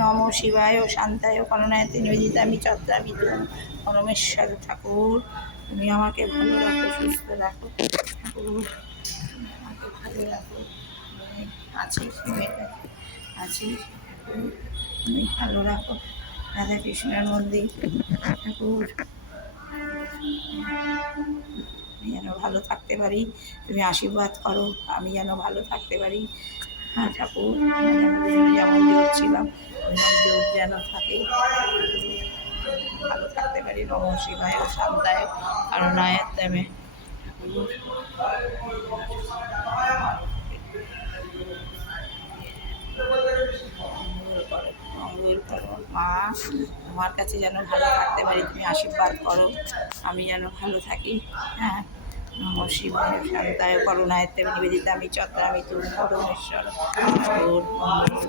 নম শিবায় শান্তায় করুণায়তে নিবেদিতামি চত্রামি তুম পরমেশ্বর ঠাকুর। তুমি আমাকে ভালো রাখো, সুস্থ রাখো ঠাকুর, তুমি আমাকে ভালো রাখো। আমি আছি, আছি ঠাকুর, তুমি ভালো রাখো। রাধা কৃষ্ণের মন্দির ঠাকুর, আমি যেন ভালো থাকতে পারি, তুমি আশীর্বাদ করো আমি যেন ভালো থাকতে পারি। হ্যাঁ ঠাকুর, যেমন জোর ছিলাম ওইরকম জোর যেন থাকে, ভালো থাকতে পারি। নম শিবায় শান্তায় করুণায় দেবে ঠাকুর, মঙ্গল করো মা, তোমার কাছে যেন ভালো থাকতে পারি, তুমি আশীর্বাদ করো আমি যেন ভালো থাকি। হ্যাঁ, নম শিবায় শান্তায় করুণায় নিবেদিতামি চত্রামি তুম পরমেশ্বর ঠাকুর, মঙ্গল